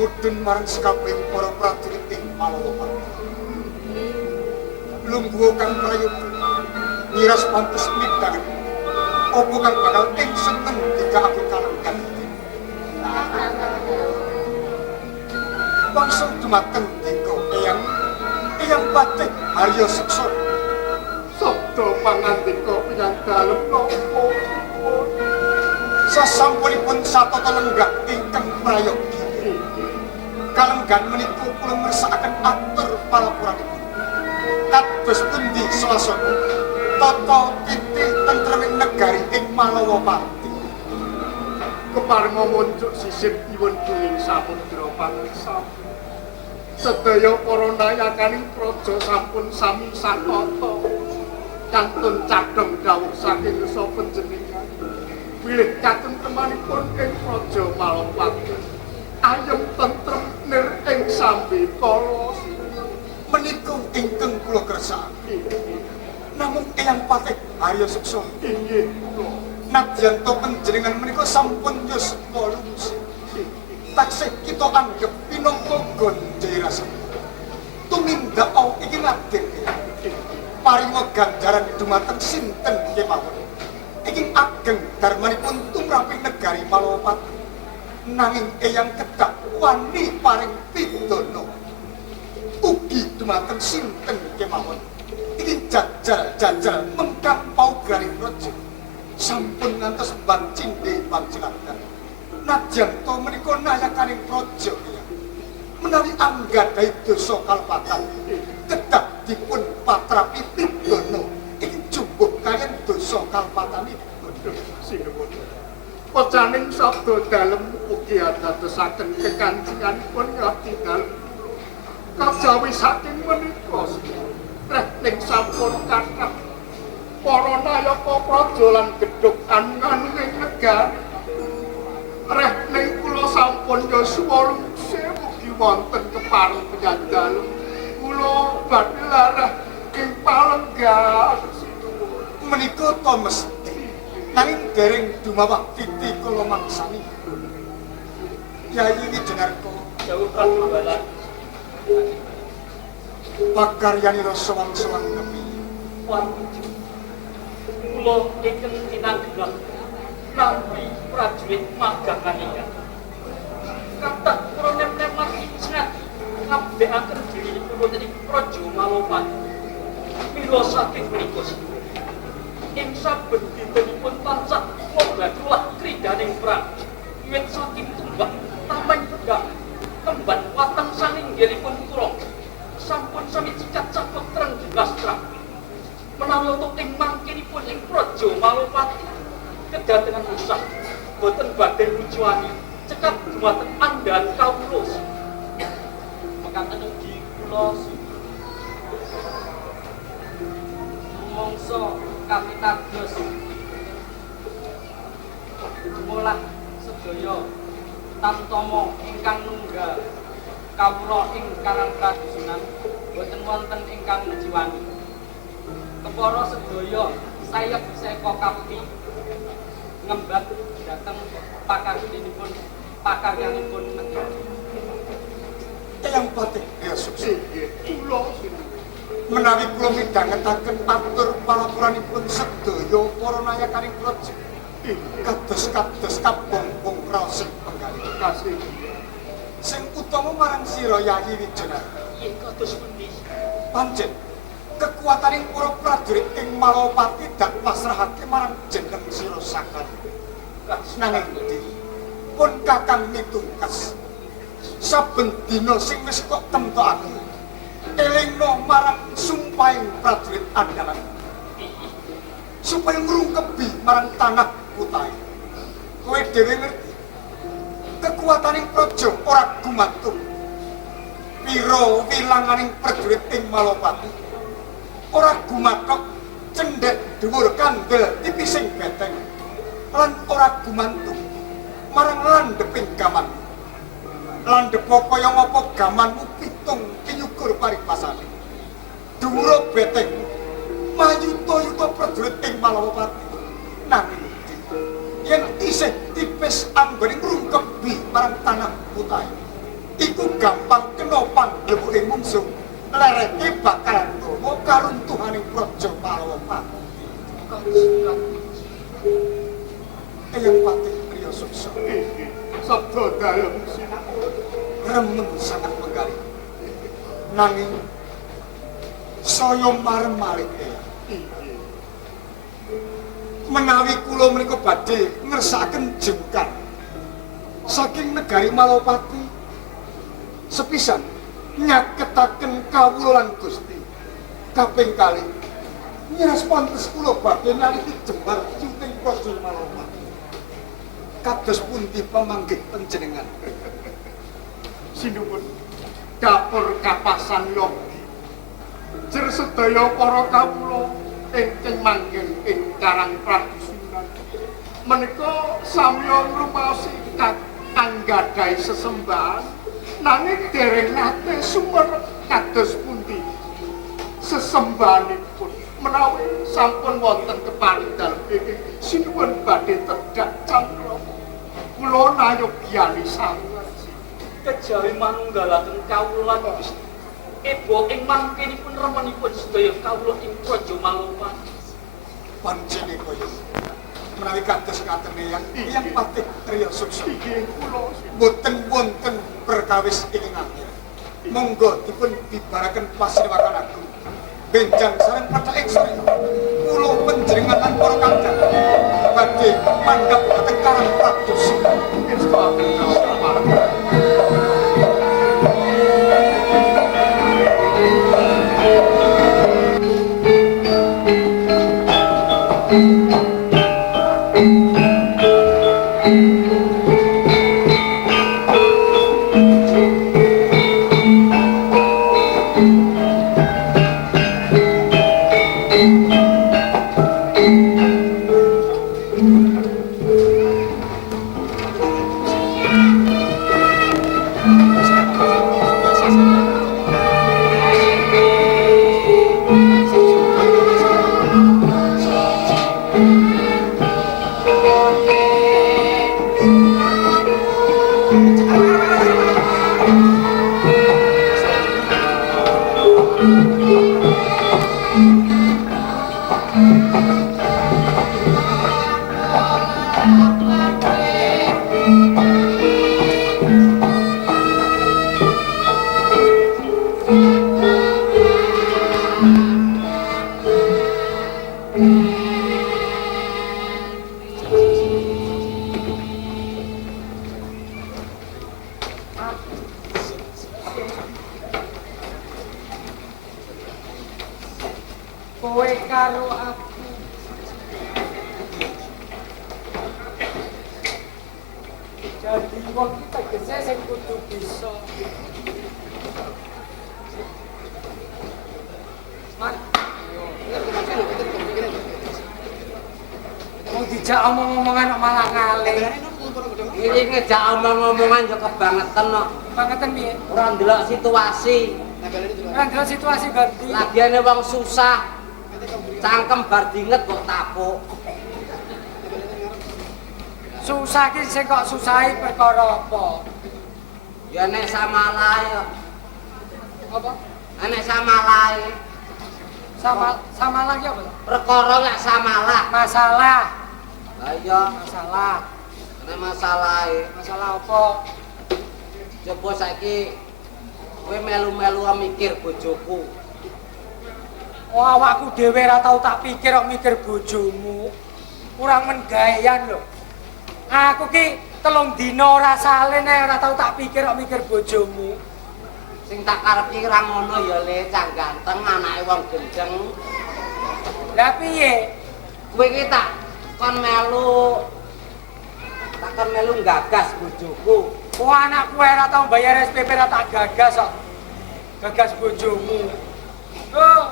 mudhun marang sekabeh para prajurit ing Malawapati. Lungguh kang prayoga miras pantes midhanget apa kang bakal ing seneng dikake kalenggan iki. Langsung dumateng dika Eyang Patih Harya Seksa. Sabda pangandika pinanggalem napa? Sasampunipun satata lenggah ingkang prayogi. Kalenggan menika kula mirsakaken atur palapuranipun. Kados pundi swasana tata titi tentreming negari ing Malawapati. Keparenga muncuk sisip iwun kuning samudra pangreksa. Sedaya para nayakaning praja sampun sami sanata. Kantun cadhong dawuh saking resa panjenengan. Bilih katentemanipun ing praja Malawapati. Ayem tentrem nir ing sambe kala. Menika ingkang kula kersakaken. Namung Eyang Patih Harya Seksa inggih kula. Nadyan to panjenengan menika sampun yuswa lungsi. Taksih kita anggep pinangka gonjai rasa. Tumindak iki Raden paringa ganjaran dumateng sinten kemawon. Iki ageng darmanipun tumraping negari Malawapati. Nanging Eyang kedah wani paring pidana. Ugi dumateng sinten kemawon. Iki jajal mengkang paugraning praja. Sampun ngantos bancinde panjenengan. Nadyan to menika nayakaning praja menawi anggadhahi dosa kalpatan kedah dipun patrapi pidana iki jumbuh kaliyan dosa kalpatanipun. Sinuwun. Pocaning sabda dalem ugi dadosaken kekancinganipun ngabdi dalem. Kajawi saking menika reh ning sampun kathah para nayaka praja lan gedhog anunganing negari. Reh ning kula sampun yuswa lungsi mugi wonten kepareng penyandalem. Kula badhe larah ing palenggan sinuwun. Menika to mesti nanging dereng dumawah titi kula mangsani. Yayi Wijenarka dawuh Prajubalan. Pakaryani rasa wangsulan kami. Kula ingkang tinanggelang nampi prajurit maganganika. Kathah kula nem-neman ingat ngabekaken dirinipun wonten ing praja Malawapati. Mila saking menika ing saben dintenipun tansah ngobatulah kridaning perang. Wiwit saking tumbak tameng pedang kemban watang saninggilipun kula sampun sami cikat sabuk tereng dilastra. Menawi untuk ing mangkinipun ing praja Malawapati kedatengan usah boten badhe wujuani cekap dumateng andhan kawula. Mekaten ugi kula mongso kapitados mulah sedaya tamtama ingkang nunggal kawula ing karang kadusunan boten wonten ingkang njiwani. Kepara sedaya sayek seka kapti ngembat dhateng pakaryanipun negari. Eyang Patih Harya Seksa kula menawi kula midhangetaken atur palapuranipun sedaya para nayakaning praja kados kabompong raos penggalih kasih sing utama marang sira Yayi Wijenarka. Yen kados pundi pancen kekuataning para prajurit ing Malawapati dak pasrahake marang jeneng sira sakar. Nanging pun kakang mitungkas saben dina sing wis kok temtokake elingno marang sumpahing prajurit andalan supaya ngrungkebi marang tanah putahe. Kowe dhewe ngerti kekuataning praja ora gumantung pira wilanganing prajurit ing Malawapati. Ora gumathok cendhek dhuwur kandel tipising beteng lan ora gumantung marang landheping gaman. Landhep kaya ngapa gamanmu pitung pinyukur paripasane. Dhuwur beteng mayuta-yuta prajurit ing Malawapati. Nanging yen isih tipis anggoning ngrungkebi marang tanah putahe pagebuke mungsung lereke bakal ndomo karuntuhaning praja Palawapa. Eyang Patih Priya Suksa. Sabda dalem sinak. Remen sangat menggali. Nanging saya marem malih Eyang. Menawi kula menika badhe ngersakaken jengkar saking negari Malopati sepisan nyaketaken kawula lan Gusti kaping kalih nyiras pantes kula badhe naliki jembar syuting praja Malopati kados pundi pamanggih panjenengan Sinuwun dapur kapasan yogi jer sedaya para kawula ingkang manggen ing Karang Pradusunan menika samya ngrumaosi anggadhahi sesembahan nanging dereng nate sumerep kados pundi sesembahanipun menawi sampun wonten keparidal sinuwun badhe tedhak cangkrama kula nayogyani sanget kejawi manunggalaken kawula Gusti Ebo ing mangkenipun remenipun sedaya kawula ing praja Malopati. Pancene kaya menawi kados ngaten Eyang Patih Priya Suksa. Inggih kula Boten wonten perkawis ing akhir. Monggo dipun bibaraken pasriwakan agung. Benjang sareng pacake sari. Kula panjenengan lan para kandhang badhe mandhap dhateng Karang Pradusunan. Kowe karo aku jadi wong iki tegese sing kudu bisa Man mau dijak omong-omongan kok malah ngalih. Iki ngejak omong-omongan yo kebangetan kok. Bangetan piye? Ora ndelok situasi. Kan delok situasi ganti. Lagiane wong susah. Cangkem bar dinget kok tapuk. Susah ki sing kok susahi perkara apa? Ya nek samalae kok. Apa? Nek samalae. Sama lagi apa? Perkara lek samalah. Masalah. Lah iya, Masalah. nek masalahe Masalah apa? coba saiki kowe melu-melu mikir bojoku. Oh, awakku dhewe ora tau tak pikir kok mikir bojomu. Kurang menggaean lho. Aku ki 3 dina ora saleh nek ora tau tak pikir kok mikir bojomu. Sing tak karepi ora ngono ya Le, cah ganteng anake wong gendeng. Lah piye? Kowe iki tak kon melu gagas bojoku. Oh, anakku ora tau bayar SPP ora tak gagas kok. Gagas bojomu. Oh,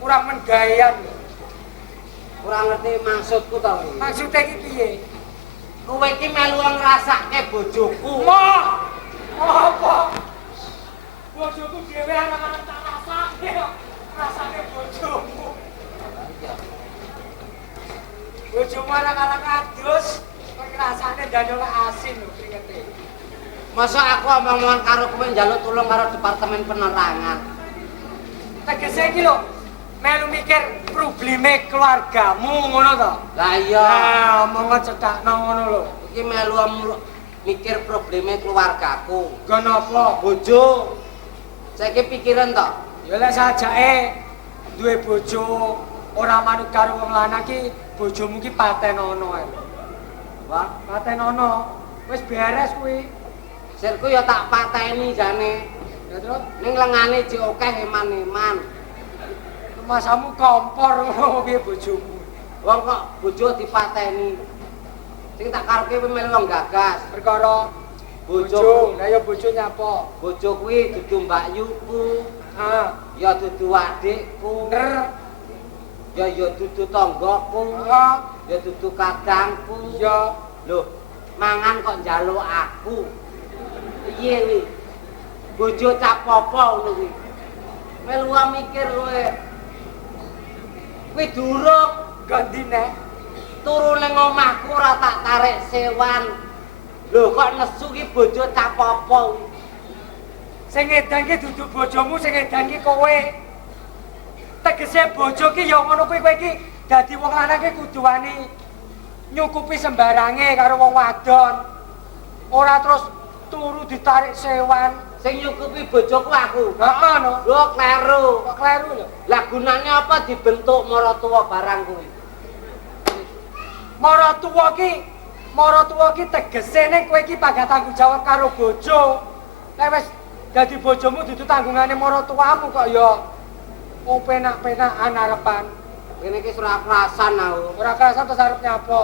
kurang menggaean lho. Ora ngerti maksudku ta kowe. Maksude iki piye? Kowe iki melu ngrasake bojoku. Moh! Apa? Bojoku dhewe anak-anak tak rasake kok. Rasake bojomu. Bojomu anak-anak adus, kok rasane dandol asin lho kringete. Masa aku omong-omongan karo kowe njaluk tulung karo Departemen Penerangan. Tegese iki lho, melu mikir probleme keluargamu ngono to. Lah iya, Nah, omong cekakno ngono lho. iki melu mikir probleme keluargaku. Kenapa? Bojo. Saiki pikiran to. Ya lek sajake duwe bojo ora manut karo wong lanang ki bojomu ki patenono ae. Wah, Patenono. Wis beres kuwi. sirku ya tak pateni jane. Ya terus Ning lengane jek akeh eman-eman. masamu kompor ngono piye bojomu. Wong kok bojo dipateni. Sing tak karepe kowe melu wong gagas. Perkara Bojo, lah ya bojo nyapa? bojo kuwi dudu mbakyuku, Ah, ya dudu adikku, bener. ya dudu tanggaku, Ah, ya dudu kadangku. ya Loh, mangan kok njaluk aku. Piye kuwi? Bojo cak popo ngono kuwi. Melu mikir kowe. Kuwi durung gandine. turu ning omahku ora tak tarik sewan. Lho kok nesu ki bojo cak popo kuwi. Sing edan ki duduk bojomu, sing edan ki kowe. Tegese bojo ki ya ngono kuwi kowe ki dadi wong lanang ki kudu wani nyukupi sembarange karo wong wadon. Ora terus turu ditarik sewan. Sing nyukupi bojoku aku. Heeh no. Lho kleru. Kok kleru lho. Lah gunane apa dibentuk maratuwa barang kuwi? Maratuwa ki tegese ning kowe ki pagah tanggung jawab karo bojo. Nek wis dadi bojomu dudu tanggungane maratuwamu kok ya penak-penakan arepan. Kene iki ora kerasan aku. Ora kerasan terus arep nyapa?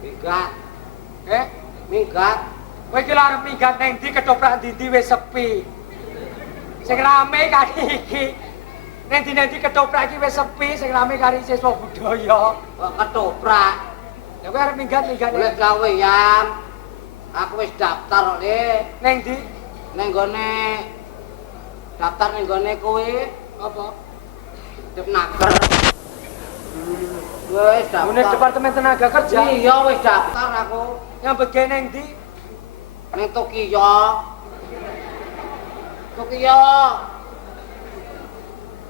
Minggat, Eh? minggat. Kowe iki lho arep minggat ning ndi ketoprak ndi wis sepi. Sing rame kali iki. Ning ndi ketoprak iki wis sepi, sing rame kali siswa budaya. Kok ketoprak. Ya kowe arep minggat Golek gawean. Aku wis daftar kok, Le. ning ndi? Ning gone daftar ning gone kowe Apa? Depnaker. Wis Ngene daftar. Departemen Tenaga Kerja. Iya wis daftar aku. Nyambet gawe ning ndi? Ning Tokyo. Tokyo.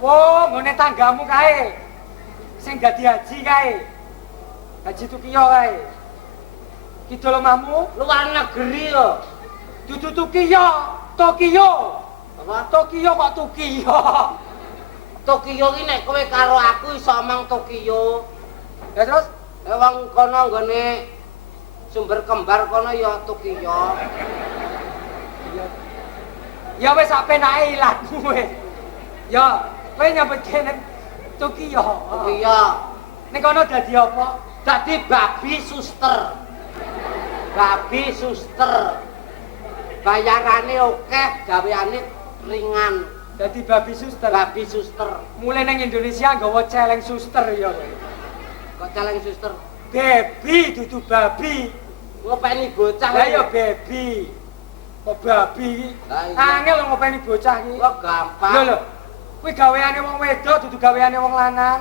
Oh, ngene tanggamu kae. Sing dadi haji kae. Haji Tokyo kae. Kidul omahmu Luar negeri yo. dudu Tokyo. Tokyo. Apa? Tokyo kok Tokyo. Tokyo ki nek kowe karo aku iso omong Tokyo. Ya terus Wong kono nggone sumber kembar kono ya Tokyo. ya wis apenake ilatmu wis. Ya, kowe nyambet kene Tokyo. Tokyo. Ning kono dadi apa? Dadi babi suster. Babi suster. Bayarane akeh, gaweane ringan. Dadi babi suster. Babi suster. Mulai nang Indonesia nggawa celeng suster ya. Kok celeng suster? Baby dudu babi. Ngopeni bocah. Lah ya baby. Kok babi iki? Lah iya. Angel lho ngopeni bocah iki. Kok gampang. Lho lho. Kuwi gaweane wong wedok dudu gaweane wong lanang.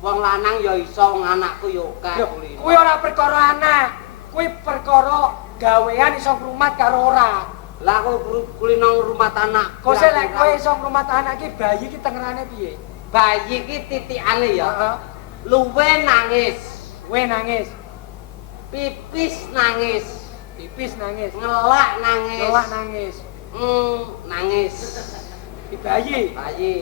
Wong lanang ya iso, wong anakku ya akeh Lho, kulino. kuwi ora perkara anak. Kuwi perkara gawean iso ngrumat karo ora. Lah aku kulino rumah anak. Kose lek kowe iso ngrumat anak iki bayi iki tengerane piye? Bayi ki titikane ya. Heeh. Luwe nangis, Kowe nangis, pipis nangis, pipis nangis, ngelak nangis. ngelak nangis. Nangis. Iki bayi. Bayi.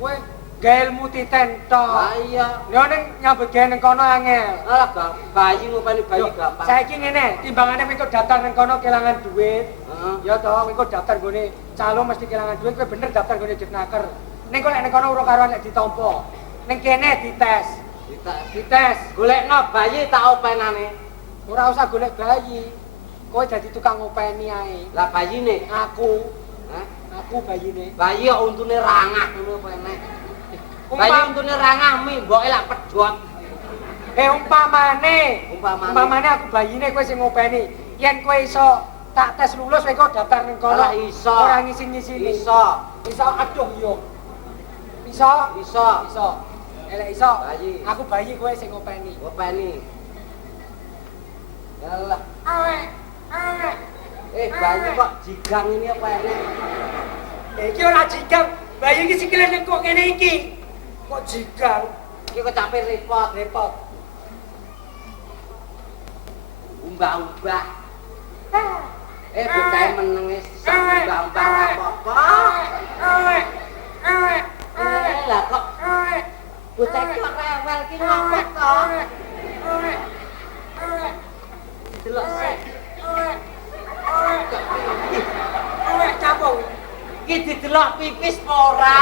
Kowe gawe ilmu titen tok. Ah iya. Yo ning nyambut gawe ning kono angel. Alah bayi ngopeni bayi Yo, gampang. saiki ngene, timbangane mengko daftar ning kono kelangan duit. Heeh. Ya toh, mengko daftar gone calo mesti kelangan duit, kowe bener daftar gone Ditnaker. Ning kok lek ning kono ora karo nek ditampa. Ning kene dites. Dites. Golekno bayi tak openane. Ora usah golek bayi. Kowe dadi tukang ngopeni ae. Lah bayine, Aku, Hah? aku bayine. Bayi kok untune rangah ngono apa enek. Bayi untune rangah mi mboke lak pedhot. Umpamane Umpamane. aku bayine kowe sing ngopeni. Yen kowe iso tak tes lulus kowe kok daftar ning kono. Ora iso. Ora ngisi-ngisini. Iso. Iso aduh yo. Iso. Iso. Iso. Elek iso. Bayi. Aku bayi kowe sing ngopeni. Openi. Yalah. Awek. Awek. Bayi kok jigang ini apa enek? Iki ora jigang, bayi iki sikile kok ngene iki. Kok jigang? Iki kok capek repot. Umbah-umbah. Bocah meneng wis umbah-umbah apa-apa. Lah kok bocah kok rewel ki ngopo to? Delok sik. Capo. Iki didelok pipis apa ora?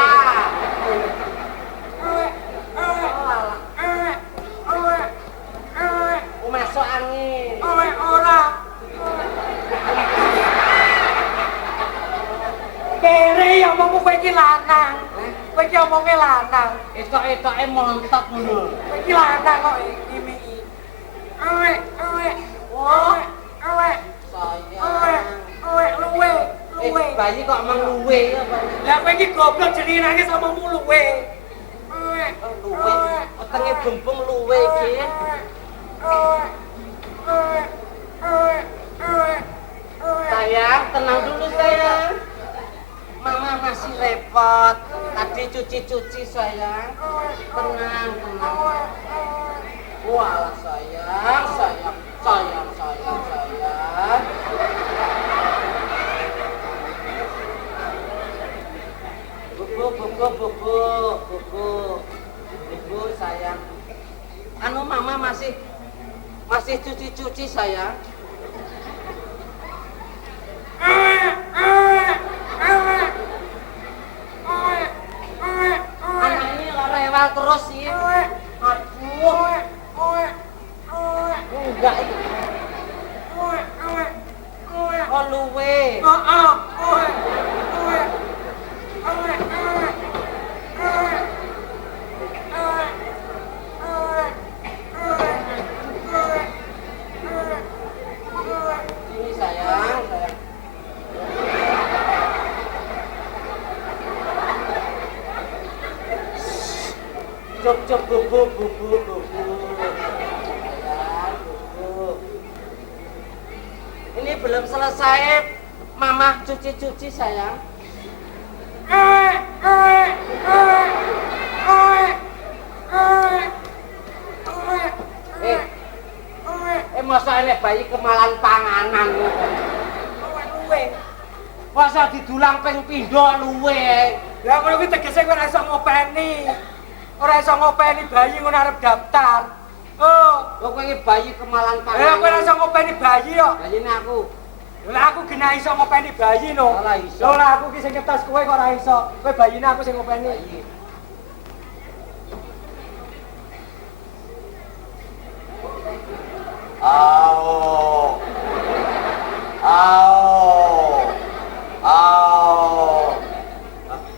Masuk angin. Ora. Kere ya omongmu kowe iki lanang. Kowe iki omonge lanang. Etok-etoke montok ngono. Kowe iki lanang kok iki. Sayang. Luwe. Bayi kok emang luwe apa? Lah kowe iki goblok jenenge nangis omonmu luwe. Luwe. Wetenge bembung luwe iki. Sayang, tenang dulu sayang. Mama masih repot. Tadi cuci-cuci sayang. Tenang. Walah sayang. Bubu sayang. Anu mama masih cuci-cuci sayang. Anak ini rewel terus sih. Aduh. Enggak itu. Oh luwe. Ini sayang. Cop bubu. Sayang, bubu. Ini belum selesai. Mama cuci-cuci sayang. Masa ini bayi kemalan panganan. Luwe. Masa didulang ping pindho luwe. Lah ngono kuwi tegese kowe ora iso ngopeni. Ora iso ngopeni bayi ngono arep daftar. Oh, Kok kowe iki bayi kemalan kowe panganan. ora iso ngopeni bayi kok. Bayine aku. Lah aku gena iso ngopeni bayi no. Ora iso. Ora aku ki sing ngetes kowe kok ora iso. Kowe bayine aku sing ngopeni. Bayi. Au.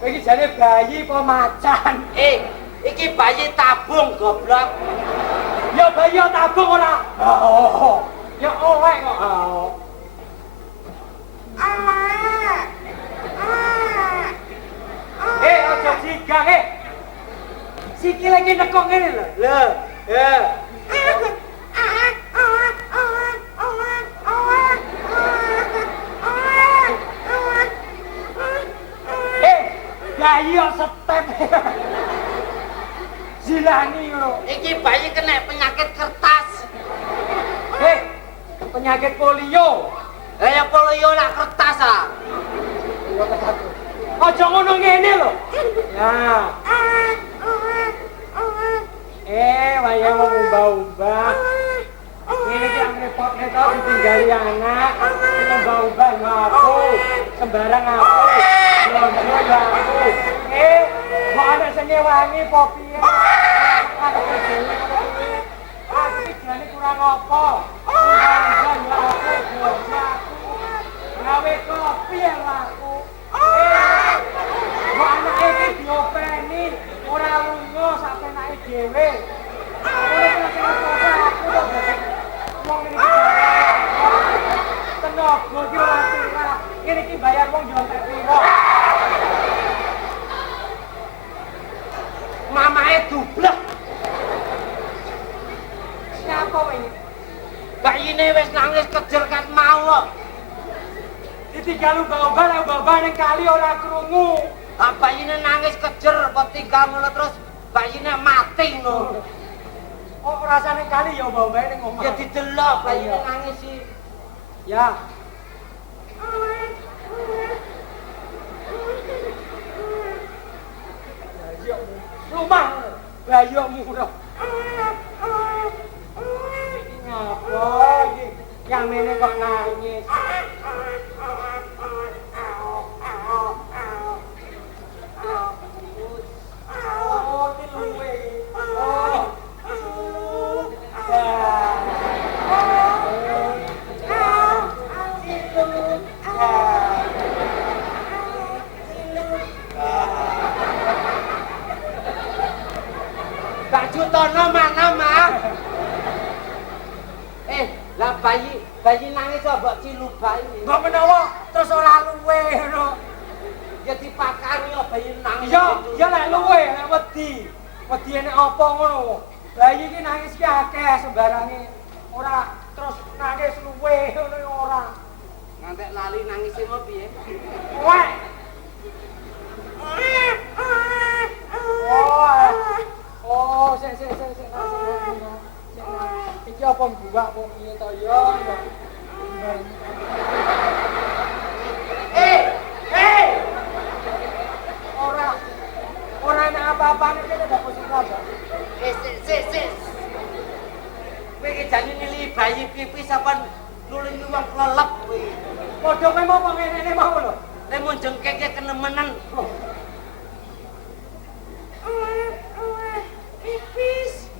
Kowe iki jane bayi apa macan? Iki bayi tabung goblok. Ya bayi tabung ora. Oh. Ya owek kok. Aja jigang sikile iki nekok ngene lho. Lho, bayi kok step. Zilani lho. iki bayi kena penyakit kertas. Penyakit polio. Ya polio lah kertas ah. Aja ngono ngene lho. Ya. Wayang wong umbah-umbah. Ini ki amne potne to ditinggali anak. Umbah-umbah yo aku. Sembarang aku. Lonjo yo aku. Kok ana sing nyewangi apa piye? Aku dhewe ngono kuwi. Aku iki jane kurang apa? Umbah-umbah yo aku, bojo aku. Gawe kopi ya aku. Kok anake iki diopeni ora lunga sak penake dhewe. Tenaga iki ora curah. Kene iki bayar wong yo entek piro. Mamae dublek. Siapa kowe iki? Bayine wis nangis kejer kan mau kok. tinggal ubah-ubah ning kali ora krungu. Ah bayine nangis kejer kok tinggal ngono terus bayine mati ngono. Oh rasane kali ya ubah-ubah ning omah. Ya didelok bayine nangis sih. Ya. Rumah bayokmu ora. Ngapa iki? Yang mene kok nangis. Oh, iki luwe. Oh. Pak Jutono mana, Mak? Lah bayi nangis kok mbok cilu bayi. Mbok menawa terus ora luwe ngono. Ya dipakani kok bayi nangis. Ya lek luwe, lek wedi. Wedine apa ngono. Bayi iki nangis ki akeh sembarange. Ora terus nangis luwe ngono ya ora. Ngantek lali nangise mau piye? Wek. Oh, sik. Iki apa buak kok piye to ya? Ora ana apa-apane kene ndak posisi apa. Sik. Kowe iki jane nili bayi pipis apa nulungi wong klelep kowe. Padha kowe mau ngene mau lho. Nek mun jengkeke kenemenan. Pipis.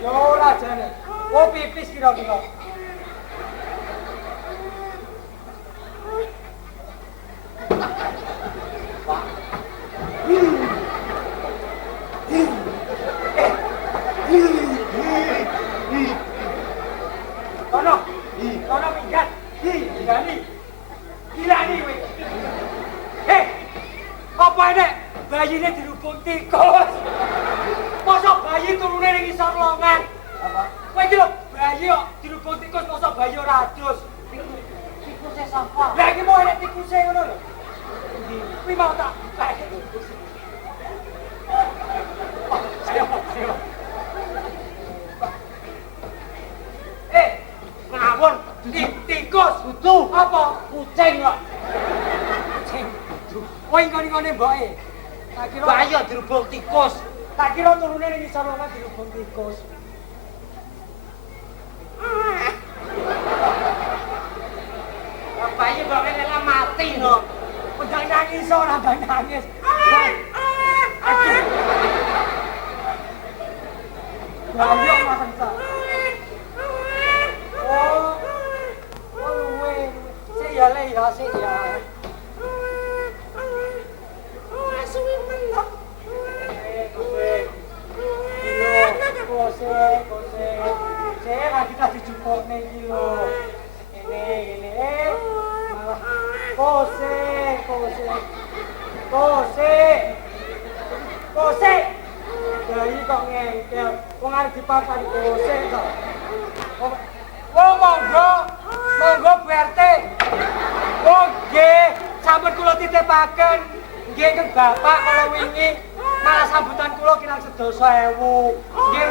Yo ora jane. Oh pipis kira-kira. Kono minggat. Gila nih kowe. Apa ini? Bayine dirubung tikus. Mosok bayi turune ning isor longan. Apa? Kowe iki lho, bayi kok dirubung tikus mosok bayi ora adus. Tikuse sapa? Lah iki mau enek tikuse ngono lho. Kuwi mau tak bae. Ngawon, tikus. Kudu. Apa? Kucing kok. Kucing. Kowe ngene-ngene mboke. Tak kira Bayi kok dirubung tikus. tak kira turune ning isor longan dirubung tikus. Bayi kok kene mati no. Ndang nangis ora ndang nangis. Bayi makan sa. Oh. Oh luwe. Sik ya le ya sik ya. Saya lagi tadi jupuk nih kilo. Ini malah kose. Dari kok ngengkel, kok ngarep dipakan kose kok. Oh monggo BRT. Oh nggih, sampun kula titipaken. Nggih keng Bapak kalau wingi malah sambutan kula kirang 12.000. Nggih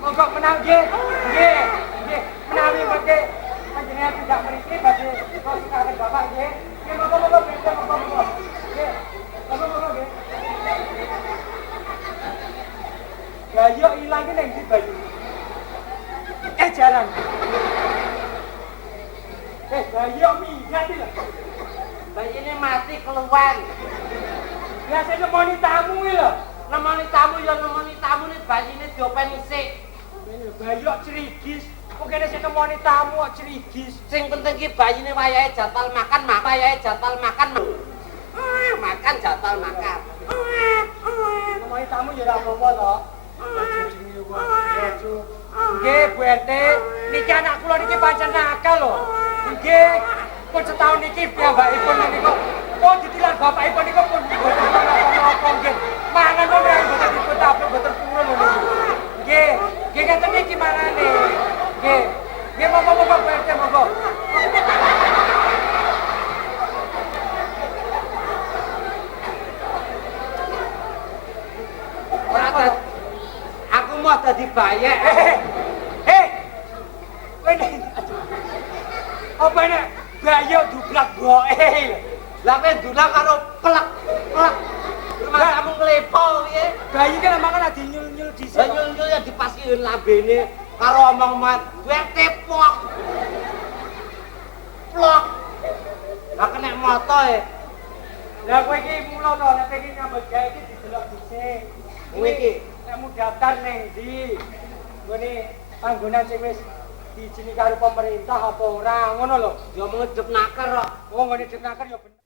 monggo menang nggih. Nggih menawi mengke panjenengan tidak mriki badhe kula sikaken Bapak nggih. Nggih monggo BRT monggo. Nggih. Monggo nggih. Bayi ilang ki ning ndi bayi? Jalan. Bayi minggat iki lho. Bayine mati keluar. Biasa nemoni tamu iki lho. Nemoni tamu ya nemoni tamu nih bayine diopeni sik. Bayi kok cerigis. Kok kene sing nemoni tamu kok cerigis. Sing penting ki bayine wayahe jatah makan, makan jatah makan. Nemoni tamu ya ora apa-apa to. Nggih, Bu RT, niki anak kula niki pancen nakal lho. Nggih, pun setahun niki piyambakipun menika pun ditilan bapakipun niku pun boten napa-napa nggih. Mangan kok ora boten dipun boten purun lho niku. Nggih ngeten niki mangane. Nggih monggo Bu RT monggo. dadi bayek. Kowe nek apa nek bayo dublak boke. Lah kowe dulang karo plek. Rumah kamu nglepo piye? Bayi kan makan adi nyul-nyul dhisik. Lah nyul-nyul ya dipaskeun lambene karo omong mat, kowe tepok. Plok. Lah kena moto e. Lah kowe iki mulo to nek iki nyambut gawe iki didelok dhisik. Kowe iki nek mu daftar ning ndi? Ngene panggonan sing wis diizini karo pemerintah apa ora ngono lho. yo ngedep naker kok. Oh ngene dipnaker ya bener.